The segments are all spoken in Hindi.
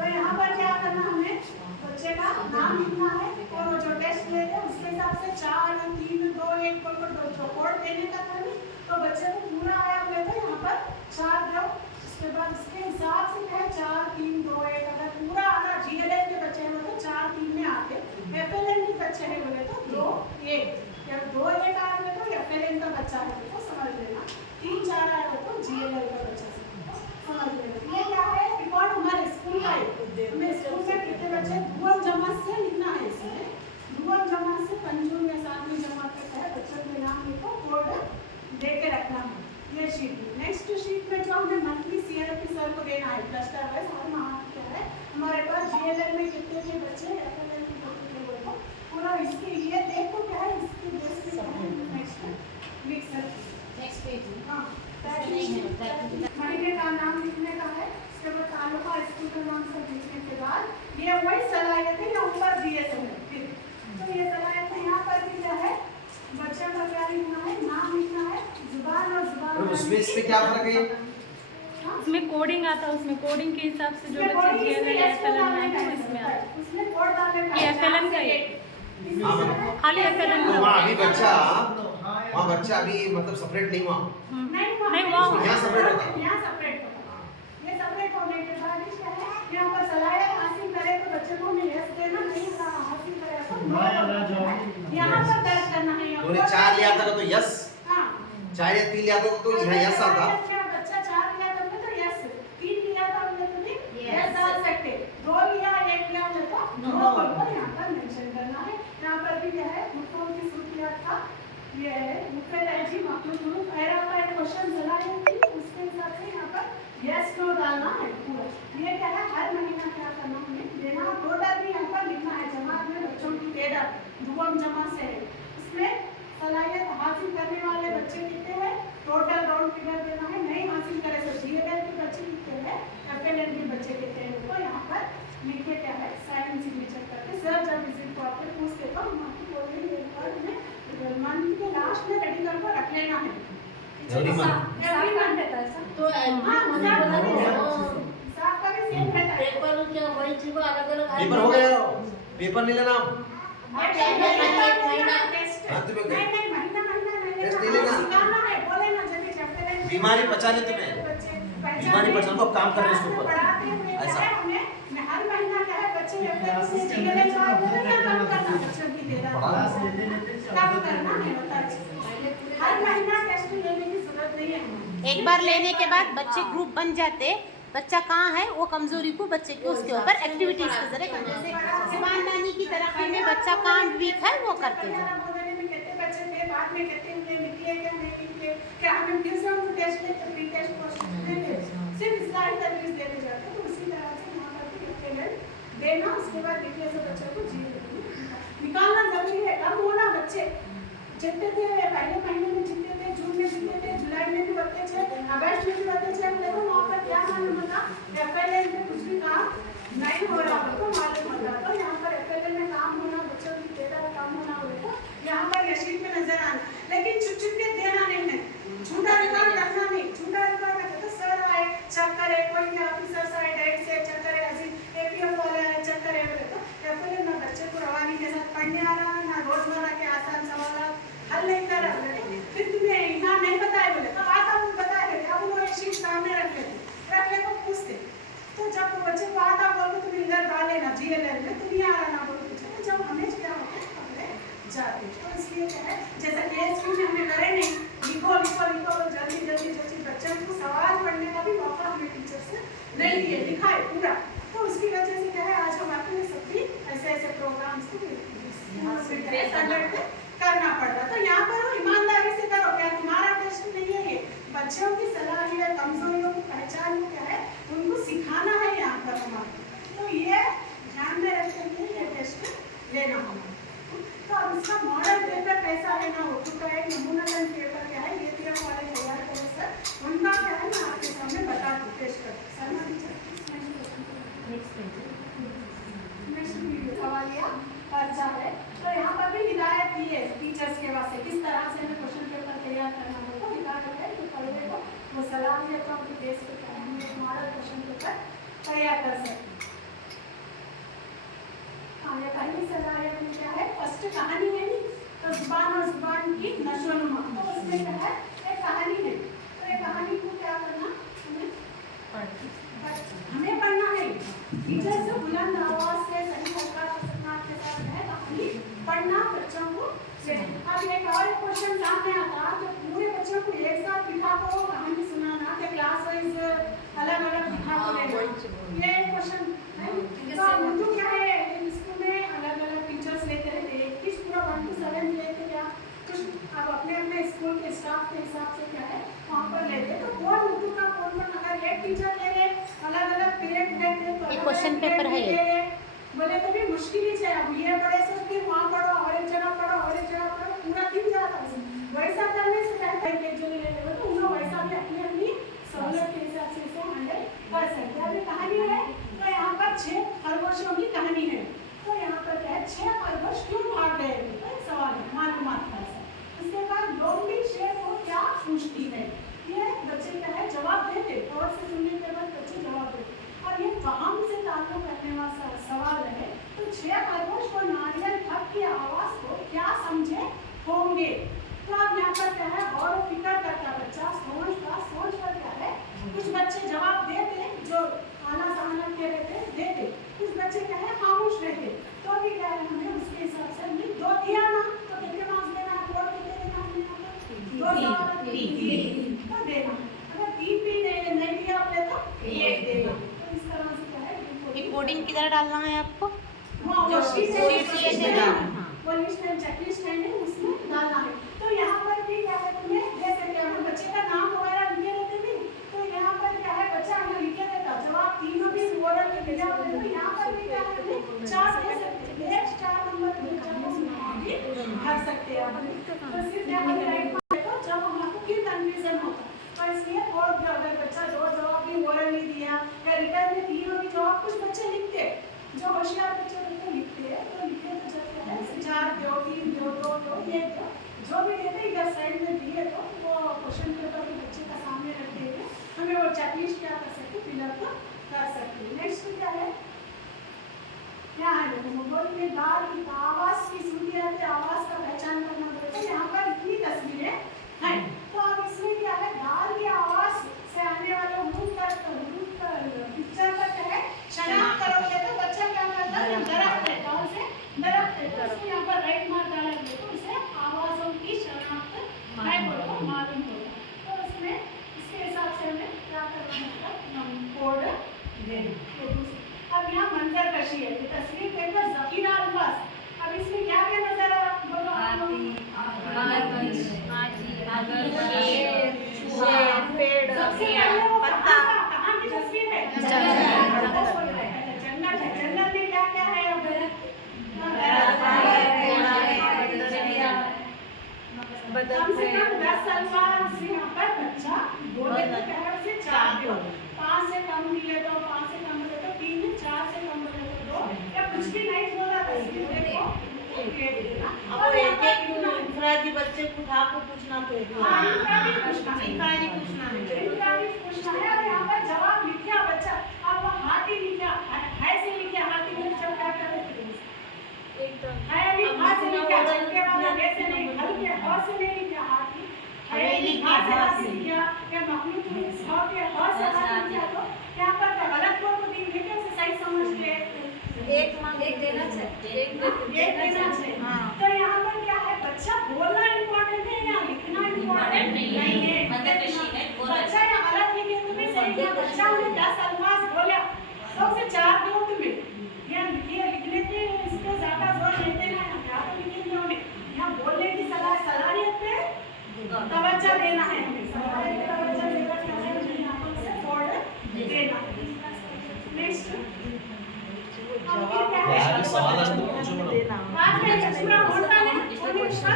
तो यहाँ पर क्या करना, हमें बच्चे का नाम लिखना है और वो जो टेस्ट लेते हैं उसके हिसाब से 4 3 2 1 को जो कोड देने का था नहीं, तो बच्चे को पूरा आया बोले तो यहाँ पर 4 दो, उसके बाद उसके हिसाब से क्या है 4 3 2 1, अगर पूरा आना जीएलएल के बच्चे हैं तो 4 3 में आते, एफएलएन के बच्चे हैं बोले तो 2 1, या 2 1 आ रहे तो एफएलएन का बच्चा है तो समझ लेना, 3 4 आ रहे तो जीएलएल का बच्चा समझ लेना। ये क्या है रिकॉर्ड हमारे स्कूल का है, हमें स्कूल में कितने बच्चे ध्रुवम जमात से लिखना है, इसमें ध्रुवम जमात से पंचम या 7वीं जमात के है बच्चों के नाम लिखो, कोड दे के रखना है ये शीट में। नेक्स्ट शीट में जो हमें मंथली सीआरपी सर को देना है क्लस्टर वाइज, और वहाँ क्या है हमारे पास जीएलएल में कितने के बच्चे, एफएलएल में कितने बोलो पूरा इसके ये देखो क्या है इसके बेस पे नेक्स्ट लिख सकते नेक्स्ट पेज। हाँ महीने का नाम लिखने का है, उसके बाद तालुका स्कूल का नाम सब लिखने के बाद ये वही सलाहियत है या ऊपर दिए सब फिर, तो ये सलाहियत यहाँ पर भी क्या है बच्चे का क्या लिखना है, नाम लिखना है, जुबान और जुबान उसमें इसमें क्या फर्क है? उसमें कोडिंग आता है, उसमें कोडिंग के हिसाब से जो बच्चे जीएलएल या एफएलएन में है उसमें आता है, उसमें कोड डालने का ये एफएलएन का है, खाली एफएलएन तो का वहाँ अभी बच्चा अभी मतलब सेपरेट नहीं हुआ, नहीं वहाँ यहाँ सेपरेट होता है। यहाँ सेपरेट होता है। ये सेपरेट होने के बाद क्या है यहाँ पर सलाहियत हासिल करे तो बच्चे को हमें यस देना, नहीं हासिल करे तो नो बोलना है। यहाँ पर दर्ज करना है, तूने 4 लिया था तो यस, हाँ 4 या 3 लिया था तो यहाँ यस आता। बच्चा 4 लिया तो यस, 3 लिया तो यस डाल सकते, 2 लिया 1 लिया तो नो बोलकर यहाँ पर मेंशन करना है। यहाँ पर भी क्या है मुफ्तों की सूफियात का ये है मुफ्त जी मखलूक हुरूफ एरा का एक क्वेश्चन चला है कि उसके हिसाब से यहाँ पर यस नो डालना है पूरा। ये क्या है हर महीना क्या करना हमें देना, टोटल भी यहाँ पर लिखना है जमात में बच्चों की तादाद ध्रुवम जमा से है, उसमें सलाहियत हासिल करने वाले बच्चे कितने हैं, टोटल राउंड फिगर देना है, नहीं हासिल करे तो जीएलएल के बच्चे कितने हैं, एफएलएन के बच्चे कितने हैं, तो यहाँ पर लिखे क्या है साइन सिग्नेचर करके सर जब विजिट को आपको पूछते तो हम आपको बोलेंगे एक बार में मंथ के लास्ट में रेडी करके रख लेना है। एवरी मंथ एवरी मंथ रहता है सर, तो साफ का भी सेम रहता है। पेपर क्या वही चीज अलग-अलग पेपर हो गया, पेपर नहीं लेना। महीना टेस्ट नहीं लेना। बीमारी बचा ले तुम्हें, बीमारी बचा को काम कर रहे हैं इसके ऊपर ऐसा। हर महीना क्या है बच्चे से जीएलएल जवाब दे रहे हैं, काम करना बच्चों की दे रहा है, काम करना है हर महीना टेस्ट लेने की जरूरत नहीं है। एक बार लेने के बाद बच्चे ग्रुप बन जाते, बच्चा कहाँ है वो कमजोरी को बच्चे के उसके ऊपर एक्टिविटीज के जरिए करते हैं, ईमानदारी की तरक्की में बच्चा कहाँ वीक है वो करते हैं। कितने बच्चे थे बाद में कितने निकले क्या नहीं निकले, क्या हमें ट्यूशन टेस्ट में प्री टेस्ट क्वेश्चन देते सिर्फ स्लाइड तरीके देने जाते, तो उसी तरह से वहाँ पर देना, उसके बाद देखिए ऐसे बच्चे को निकालना जरूरी है। कम होना बच्चे जितने थे पहले महीने में जितने थे, जून में जितने थे, जुलाई में भी बच्चे थे, अगस्त में भी बच्चे थे, देखो वहाँ पर क्या मालूम होता एफएलएन में कुछ भी काम नहीं हो रहा तो मालूम होता, तो यहाँ पर एफएलएन में काम होना बच्चों की तेरा काम होना हो तो यहाँ पर ये शीट में नजर आना, लेकिन छुट के देना नहीं है, झूठा रिकॉर्ड रखना नहीं, झूठा रिकॉर्ड रखे तो सर आए चेक करे, कोई भी ऑफिसर आए डायरेक्ट से चेक करे, ऐसे एपीएफ वाले आए चेक करे बोले तो एफएलएन ना बच्चे को रवानी के साथ पढ़ने आ रहा है, ना रोजमर्रा के आसान सवाल हल नहीं कर रहा है, फिर तुम्हें यहाँ नहीं बताए बोले तो आता हूँ बताए थे, अब वो एक शीट सामने रख ले को पूछते, तो जब वो बच्चे को आता बोलो तुम इधर डाले ना जीएलएल में तुम यहाँ आना बोलो पूछे, जब हमें क्या होता है पकड़े जाते, तो इसलिए क्या है जैसा केएसयू में हमें करे नहीं लिखो लिखो लिखो जल्दी जल्दी जल्दी बच्चों को सवाल पढ़ने का भी मौका हमें टीचर से नहीं दिए लिखाए पूरा, तो उसकी वजह से क्या है आज हम आपके लिए सभी ऐसे ऐसे प्रोग्राम्स को करना पड़ रहा, तो यहाँ पर ईमानदारी से करो, क्या तुम्हारा टेस्ट नहीं है, ये बच्चों की सलाहियत कमजोरियों की पहचान क्या है उनको सिखाना है यहाँ पर हमारा, तो ये ध्यान में रखते हुए ये टेस्ट लेना होगा। तो अब इसका मॉडल पेपर कैसा लेना हो चुका है, नमूनाकरण पेपर क्या है ये पीएम वाले तैयार करें सर, उनका क्या है मैं आपके सामने बता दूँ टेस्ट कर सर ना सवालिया पर्चा है, तो यहाँ पर भी हिदायत दी है टीचर्स के वास्ते किस तरह से हमें क्वेश्चन पेपर तैयार करना होगा, हिदायत है तो पढ़े को वो सलाह देता हूँ कि बेस पे क्या है मॉडल क्वेश्चन पेपर तैयार कर सकते। में कहानी है नहीं, तो जुबान और जुबान की नशोनुमा, तो उसमें क्या है एक कहानी है, तो ये कहानी को क्या करना हमें पढ़ना है। टीचर से बुलंद आवाज से सही हल्का खतरनाक के साथ है कहानी पढ़ना बच्चों को से। अब एक और क्वेश्चन सामने आता जब पूरे बच्चों को एक साथ बिठा को कहानी सुनाना कि क्लास वाइज अलग अलग बिठा को लेना, ये क्वेश्चन है। तो उर्दू क्या है स्कूल में अलग अलग टीचर्स लेते रहते हैं, किस पूरा 1 to 7 लेते क्या कुछ अब अपने अपने स्कूल के स्टाफ के हिसाब से क्या है वहाँ पर लेते, तो कौन उर्दू का कौन अगर एक टीचर ले रहे अलग अलग पीरियड देते तो ये क्वेश्चन पेपर है ये। बोले तो भी मुश्किल ही है। अब ये बड़े से फिर वहाँ पढ़ो और एक जगह पढ़ो और एक जगह पढ़ो पूरा दिन जाता है। वैसा करने से क्या है एक जो ले लेते तो उन लोग वैसा भी अपनी अपनी सहूलत के हिसाब से इसे हैंडल कर सकते हैं। अभी कहानी है तो यहाँ पर 6 खरगोशों की कहानी है, तो यहाँ पर क्या है 6 खरगोश क्यों भाग गए तो एक सवाल है मालूमात का। इसके बाद लोमड़ी शेर को क्या पूछती है, ये बच्चे क्या है जवाब देते और से सुनने के बाद बच्चे जवाब देते और ये फहम से ताल्लुक रखने वाला सवाल है। तो 6 खरगोश को नारियल ठग की आवाज को क्या समझे होंगे, तो अब यहाँ पर क्या है गौर और फिक्र करता बच्चा सोच कर क्या है कुछ बच्चे जवाब देते जो आना सामना के रहते देते, कुछ बच्चे क्या है खामोश रहते, तो भी क्या है हमें उसके हिसाब से हमने 2 दिया ना तो कितने मार्क्स देना है, 2 कितने देना है, 2 तो देना। अगर 3 भी नहीं दिया आपने तो 1 देना। तो इस तरह से क्या है ये कोडिंग किधर डालना है आपको, वो शीट है है हाँ। वो लिस्ट है चेकलिस्ट है उसमें डालना है। तो यहाँ पर भी क्या है तुम्हें जैसे क्या है बच्चे का नाम वगैरह लिखे रहते थे, तो यहाँ पर क्या है बच्चा हमें लिखे देता जवाब तीनों भी ओरल में दिया होता है। तो यहाँ पर भी क्या है 4 दे सकते हैं, 1 4 नंबर के बच्चा को भी भर सकते हैं। तो सिर्फ क्या है राइट में तो जब हम लोग को फिर कंफ्यूजन होता तो इसलिए और भी अगर बच्चा जो जवाब भी ओरल नहीं दिया या रिटर्न में तीनों भी जवाब कुछ बच्चे लिखते जो होशियार बच्चे होते लिखते हैं, तो लिखे तो जब क्या है 4 दो 3 दो 2 दो 1 दो जो भी देते इधर साइड में दिए तो वो क्वेश्चन पेपर के बच्चे का सामने रखते हैं, हमें वो चेकलिस्ट क्या कर सकते फिलअप कर सकते हैं। नेक्स्ट क्या है क्या है मोबाइल में गाल की आवाज की सुनती रहती है, आवाज का पहचान करना पड़ता है। यहाँ पर इतनी तस्वीरें हैं, तो अब इसमें क्या है गाल की आवाज से आने वाले मुंह का पिक्चर का क्या है शनाख्त करोगे तो बच्चा क्या करता है दरख्त है गाल से दरख्त है, तो इसको यहाँ पर राइट मार्क डालेंगे तो इसे आवाजों की शनाख्त है बोलो मालूम होगा। तो इसमें इसके हिसाब से हमें क्या करना होगा कोड देना। अब यहाँ मंजर कशी है, ये तस्वीर देखो ज़खीरा अल्फाज। अब इसमें क्या क्या नजर आ रहा बोलो आप लोग, पेड़ सबसे पहले वो कहाँ की तस्वीर है जंगल है। जंगल में क्या क्या है कम से कम 10 अल्फाज से यहाँ पर बच्चा बोले तो क्या है उसे 4 दो, 5 से कम दिए तो 5 से कम बोले तो 3, 4 से कम बोले तो 2 या कुछ भी नहीं बोला तस्वीर देखो अब एक इंफरादी बच्चे को उठा को पूछना तो इंफरादी पूछना है। और यहाँ पर जवाब लिखा बच्चा, अब हाथी लिखा है से लिखा हाथी में जब क्या करते एकदम है अभी हाथ से लिखा चलके वाला वैसे नहीं हल्के हाथ से नहीं लिखा हाथी है लिखा हाथ से लिखा या मखलूक में सौ के हाथ से लिखा तो यहाँ पर गलत को दिन लेके उसे सही समझ ले एक देना चाहिए तो यहाँ पर क्या है बच्चा बोलना इम्पोर्टेंट है या लिखना इम्पोर्टेंट नहीं है। बच्चा या गलत लिखे तुम्हें सही है, बच्चा उन्हें 10 अल्फाज बोला तो उसे 4 दो तुम्हें या लिखने पे इस पे ज्यादा जोर नहीं देना है, क्या तो लिखे नहीं यहाँ बोलने की सलाहियत पे तवज्जो देना है, हमें तवज्जो देना है यहाँ पर कोड देना। नेक्स्ट सवाल असतो पूछो मैडम बाद में पूरा होता है और इसका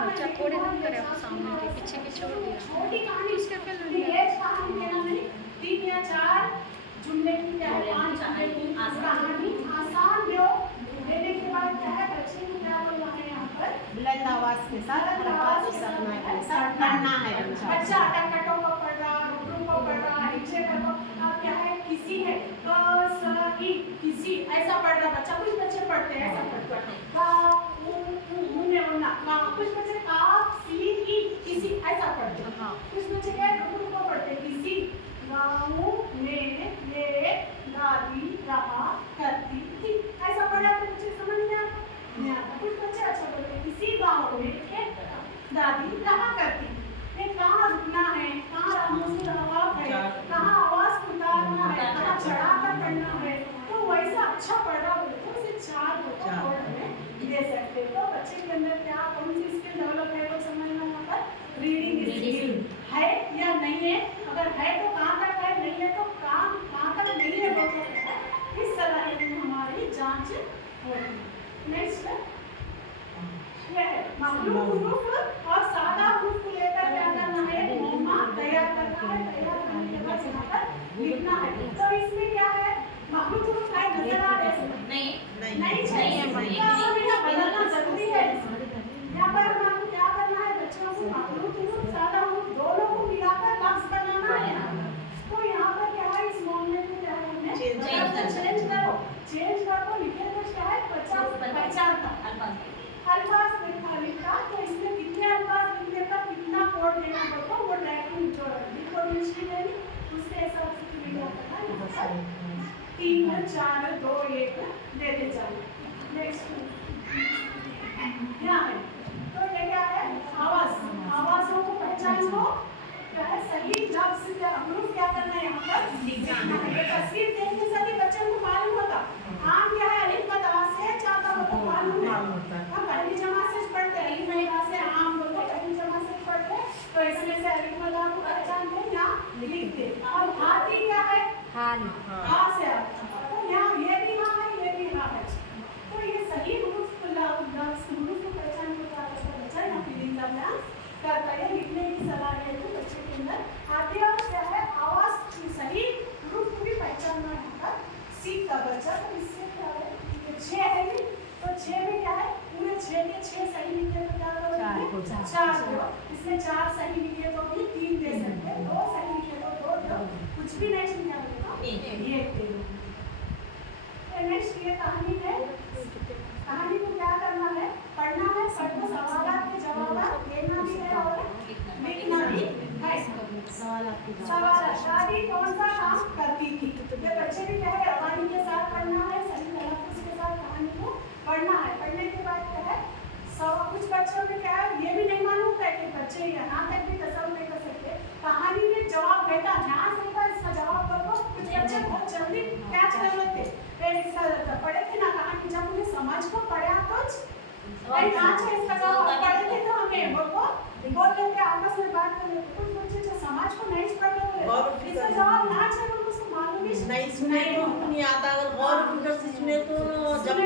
बच्चा कोड नहीं करे आपको सामने के पीछे छोड़ दिया छोटी कहानी उसके कहानी 3 या 4 जुमले की क्या है 5 कहानी आसान दो देने के बाद क्या है बच्चे को क्या बोलना है यहाँ पर बुलंद आवाज के साथ किसी ऐसा पढ़ रहा बच्चा, कुछ बच्चे पढ़ते हैं ऐसा पढ़ते हैं का मुंह में होना का, कुछ बच्चे का सी की किसी ऐसा पढ़ते हैं, कुछ बच्चे क्या रुक को पढ़ते हैं किसी, गाँव में ले दादी रहा करती थी ऐसा पढ़ा तो बच्चे समझ में आता। कुछ बच्चे अच्छा पढ़ते हैं किसी गाँव में एक दादी रहा करती थी, कहाँ रुकना है, कहाँ मुस्कुराहट है, कहाँ आवाज उतारना है, कहाँ चढ़ाकर पढ़ना है, तो वैसा अच्छा पढ़ रहा हो तो उसे 4 वर्ड में दे सकते। तो बच्चे के अंदर क्या कौन सी स्किल डेवलप है वो समझना यहाँ पर रीडिंग स्किल है या नहीं है, अगर है तो कहाँ तक है, नहीं है तो कहाँ तक नहीं है वो तो इस सलाहियत में हमारी जांच होगी। नेक्स्ट ये है मखलूक हुरूफ और सादा हुरूफ को लेकर क्या करना है, मुम्मा तैयार करना है, तैयार करने के बाद यहाँ पर लिखना है। तो इसमें क्या है मखलूक हुरूफ है नजर आ रहे हैं नहीं चाहिए बदलना जरूरी है। यहाँ पर हमारे क्या करना है बच्चों को मखलूक हुरूफ सादा हुरूफ दोनों को मिलाकर लफ्ज बनाना है। तो यहाँ पर क्या है इस मामले में क्या है हमने चेंज करो लिखे तो क्या है 50 अल्फाज लिखा तो इसमें कितने अल्फाज लिखने का कितना कोड देना पड़ता वो डायरेक्टली जो डिकोडिशन है उसके हिसाब से वीडियो करना है 3 4 2 1 देते जाओ। नेक्स्ट यहाँ है तो ये क्या है आवाज़ों को पहचानो क्या है सही लफ्ज से हम लोग क्या करना है यहाँ पर लिखना है। तस्वीर देखने से भी बच्चों को मालूम होता आम क्या है अलिफ बद आ से चाहता हो तो मालूम है हम पहली जमा से पढ़ते अलिफ बद आ से आम बोलते पहली जमा से पढ़ते तो इसमें से अलिफ बद आ को पहचानते यहाँ लिखते। और हाथी क्या है हाँ से तो यहाँ ये भी हाँ है ये भी हाँ है तो ये सही हुरूफ को पहचान को क्या करता बच्चा यहाँ फीलिंग करता है लिखने की सलाहियत तो बच्चे के अंदर आती है। और क्या है आवाज़ की सही हुरूफ को भी पहचानना यहाँ पर सीखता बच्चा। तो इससे क्या है 6 है तो 6 में क्या है पूरे 6 के 6 सही लिखे तो क्या करोगे 4 दो इसमें 4 सही लिखे तो भी 3 दे सकते हैं 2 सही लिखे तो 2 दो कुछ भी नहीं समझा तो 1 दे दो। नेक्स्ट ये कहानी है कहानी को क्या करना है पढ़ना है सबको सवालात के जवाब देना भी है और लिखना भी है। सवाल दादी कौन सा काम करती थी ये बच्चे भी क्या है रवानी के साथ पढ़ना है सही तलफ्फुज़ के साथ कहानी को पढ़ना है। पढ़ने के बाद क्या है कुछ बच्चों में क्या है ये भी नहीं मालूम है कि बच्चे यहाँ तक भी तसव्वुर नहीं कर सकते कहानी में जवाब देता ध्यान से इसका जवाब करो। कुछ बच्चे बहुत जल्दी कैच कर लेते पढ़े थे ना कहानी जब उन्हें समझ को पढ़ा तो इसका जवाब पढ़े थे तो हमें वो बोल लेते आपस में बात कर लेते। कुछ बच्चे जो समाज को नहीं पढ़ रहे इसका जवाब ना चाहिए उसको मालूम ही नहीं सुने तो नहीं आता अगर गौर फिक्र से सुने तो जब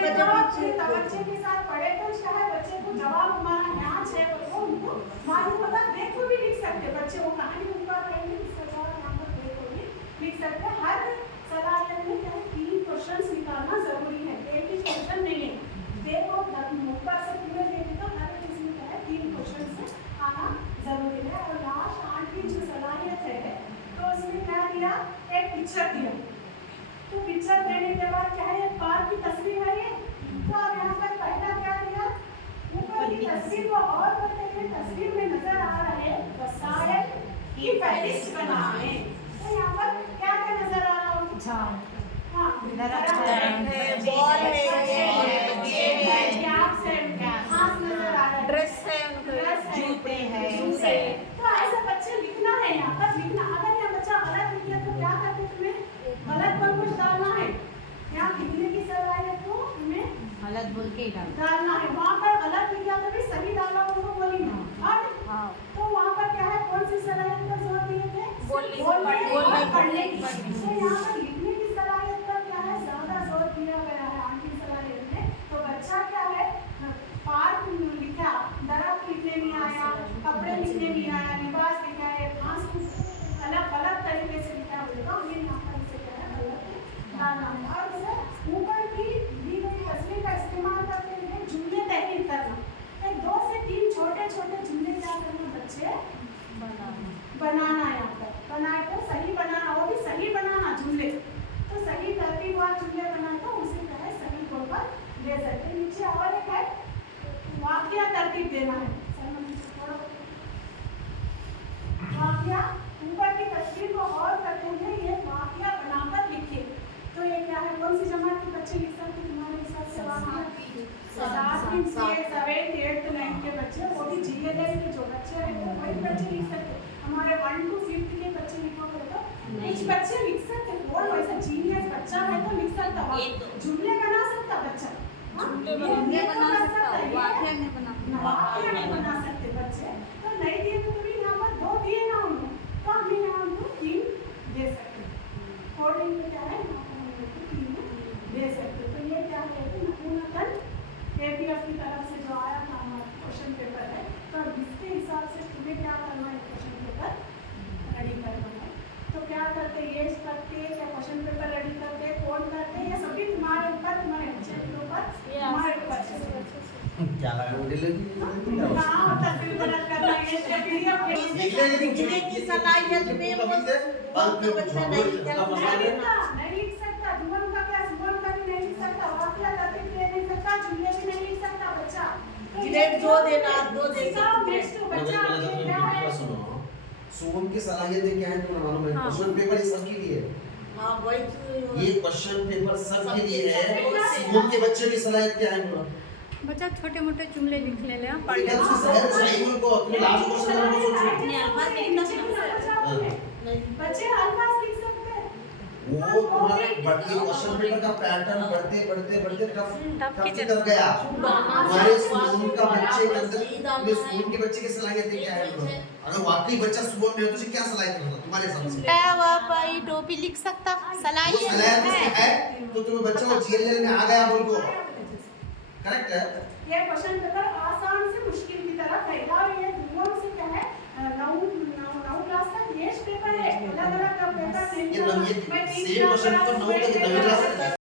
बच्चे के साथ पढ़े तो शायद बच्चे को जवाब हमारा यहाँ है वो उनको मालूम होगा देखो भी लिख सकते बच्चे वो कहानी ऊपर रहेंगे इसका जवाब यहाँ पर देखो भी लिख सकते। हर सलाहियत में क्या 3 क्वेश्चंस निकालना जरूरी है एक ही क्वेश्चन नहीं है देखो ऊपर से पूरे देने का हर चीज में क्या है 3 क्वेश्चन से आना जरूरी है। और लास्ट 8वीं जो सलाहियत है तो उसमें क्या दिया एक पिक्चर दिया तो पिक्चर देने के बाद क्या है पार्क की तस्वीर है ये तो अब यहाँ पर पहला क्या दिया ऊपर की तस्वीर को और करते हुए तस्वीर में नजर आ रहे वसाइल की फहरिस्त बनाए तो यहाँ पर क्या क्या नजर आ रहा हो हाँ बॉल है ड्रेस है जूते हैं तो ऐसे बच्चे लिखना है यहाँ पर लिखना। अगर यहाँ बच्चा गलत लिख लिया तो क्या करते तुम्हें गलत पर कुछ डालना है यहाँ लिखने की सलाहियत को तुम्हें गलत बोल के डालना है वहाँ पर गलत लिख लिया तो भी सही डाला उनको बोली तो वहाँ पर क्या है कौन सी सलाहियत पर जोर दिए थे बोलने पढ़ने की। तो यहाँ पर लिखने की सलाहियत पर क्या है ज्यादा जोर दिया गया है आंटी सलाहियत में। तो बच्चा क्या है पार्क लिखा दरख्त लिखने नहीं आया कपड़े लिखने नहीं आया लिबास लिखा है घास अलग अलग तरीके से लिखा होगा ये यहाँ पर इसे क्या है गलत डालना है। और इसे ऊपर की दी गई तस्वीर का इस्तेमाल करते हुए जुमले तहरीर करना 2 से 3 छोटे छोटे जुमले क्या करना बच्चे बनाना यहाँ पर बनाए तो सही बनाना वो भी सही बनाना जुमले तरतीब देना है। वाक्या ऊपर की तस्वीर को और करते हुए ये वाक्या बनाकर लिखे। तो ये क्या है, कौन सी जमात के बच्चे लिख सकते हैं तुम्हारे हिसाब से? सातवीं से 7th 8th 9th के बच्चे, वो भी GLL के जो बच्चे हैं वो वही बच्चे लिख सकते हैं। हमारे 1 to 5th के बच्चे लिखोगे तो कुछ बच्चे लिख सकते हैं, कौन वैसा जीनियस बच्चा है तो लिख सकता है, जुमले बना सकता बच्चा, जुमले बना सकता है, वाक्य नहीं बना सकते बच्चे। तो नहीं दिए तो तुम्हें यहाँ पर 2 दिए ना उन्होंने, तो हम यहाँ उनको 3 दे सकते हैं। कोडिंग में क्या है, यहाँ पर हम उनको 3 दे सकते हैं। तो ये क्या है कि नमूनातन APF की तरफ से जो आया था हमारा क्वेश्चन पेपर है, तो इसके हिसाब से तुम्हें क्या करना है, क्वेश्चन पेपर रेडी करना है। तो क्या करते, ये करते या क्वेश्चन पेपर रेडी करते, कौन करते, ये सभी तुम्हारे ऊपर, तुम्हारे बच्चे के ऊपर, तुम्हारे ऊपर क्या लगा मुझे लगी हाँ तस्वीर गलत करना ये PDF लिखने की सलाहियत में वो बच्चा नहीं नहीं लिख सकता, जुम्मन का क्या, जुम्मन का भी नहीं लिख सकता, वाक्य तरतीब दे नहीं सकता, जुमले भी नहीं लिख सकता बच्चा। ग्रेड 2 देना, 2 दे नेक्स्ट बच्चा क्या है, सुमन की सलाहियतें क्या है तुम्हें मालूम है? क्वेश्चन पेपर ये सबके लिए है। हाँ वही ये क्वेश्चन पेपर सबके लिए है। सुमन के बच्चे की सलाहियत क्या है पूरा? बच्चा छोटे मोटे जुमले लिख ले ले ये क्या उसकी सलाहियत चाहिए उनको? अपने लास्ट क्वेश्चन में सोचो। बच्चे अल्फाज लिख सकते हैं, वो तुम्हारे बढ़ती क्वेश्चन पेपर का पैटर्न बढ़ते टफ की तरफ गया। हमारे स्कूल का बच्चे के अंदर, तुम्हें स्कूल के बच्चे की सलाहियतें क्या है? अगर वाकई बच्चा स्कूल में है तो उसे क्या सलाहियत होगा तुम्हारे हिसाब से? टॉप टोपी लिख सकता, वो सलाहियत सलाहियत उसकी है। है तो तुम्हें बच्चा को GLL में आ गया बोल को, करेक्ट है? ये क्वेश्चन पेपर आसान से मुश्किल की तरफ है, और ये दोनों से क्या है, 9 क्लास का ये पेपर है, अलग-अलग पेपर ये सेम क्वेश्चन पेपर 9 तक 9 क्लास तक